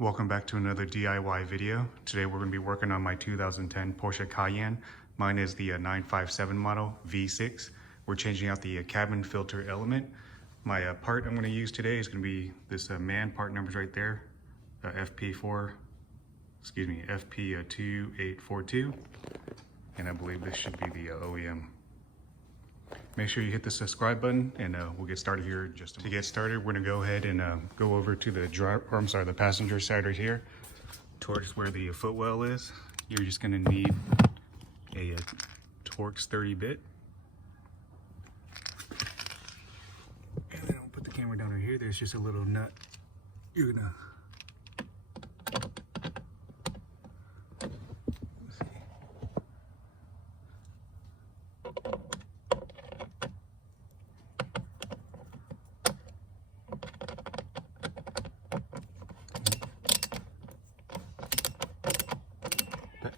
Welcome back to another DIY video. Today we're going to be working on my 2010 Porsche Cayenne. Mine is the 957 model V6. We're changing out the cabin filter element. My part I'm going to use today is going to be this man part numbers right there, FP2842, and I believe this should be the OEM. Make sure you hit the subscribe button, and we'll get started here. Just to get started, we're gonna go ahead and go over to the passenger side right here, towards where the footwell is. You're just gonna need a Torx 30 bit, and then I'll put the camera down right here. There's just a little nut. You're gonna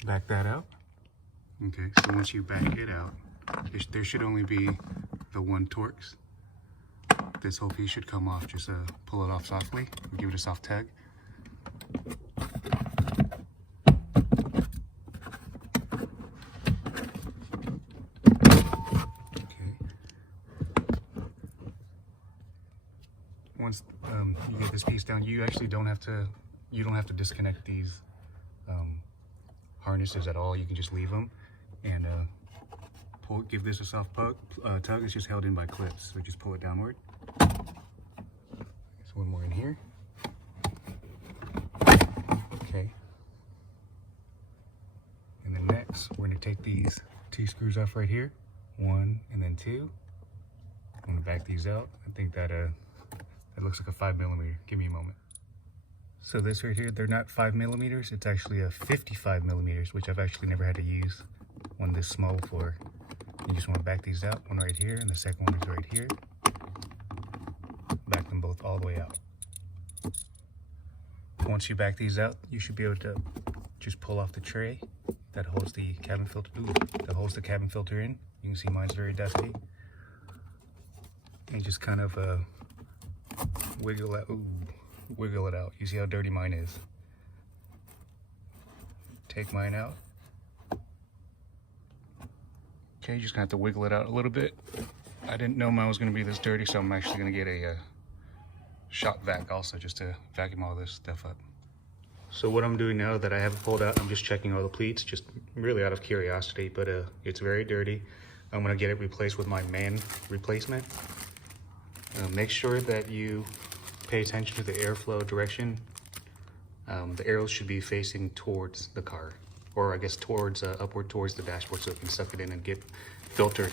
back that out. Okay, so once you back it out, there should only be the one Torx. This whole piece should come off. Just pull it off softly and give it a soft tug. Okay. Once you get this piece down, you actually don't have to disconnect these harnesses at all. You can just leave them and give this a soft tug. It's just held in by clips, so just pull it downward. There's one more in here. Okay. And then next, we're going to take these two screws off right here, one and then two. I'm going to back these out. I think that looks like a 5mm. Give me a moment. So this right here, they're not 5mm, it's actually a 55mm, which I've actually never had to use one this small before. You just want to back these out, one right here, and the second one is right here. Back them both all the way out. Once you back these out, you should be able to just pull off the tray that holds the cabin filter. In. You can see mine's very dusty. And just kind of wiggle it out. You see how dirty mine is. Take mine out. Okay, just gonna have to wiggle it out a little bit. I didn't know mine was gonna be this dirty, so I'm actually gonna get a shop vac also, just to vacuum all this stuff up. So what I'm doing now that I have it pulled out, I'm just checking all the pleats, just really out of curiosity, but it's very dirty. I'm gonna get it replaced with my man replacement. Make sure that you pay attention to the airflow direction. The arrows should be facing towards the car, or I guess towards upward towards the dashboard, so it can suck it in and get filtered.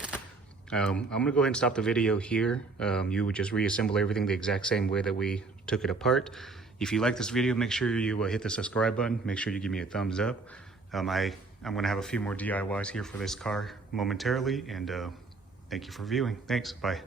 I'm gonna go ahead and stop the video here. You would just reassemble everything the exact same way that we took it apart. If you like this video, make sure you hit the subscribe button. Make sure you give me a thumbs up. I'm gonna have a few more DIYs here for this car momentarily, and thank you for viewing. Thanks, bye.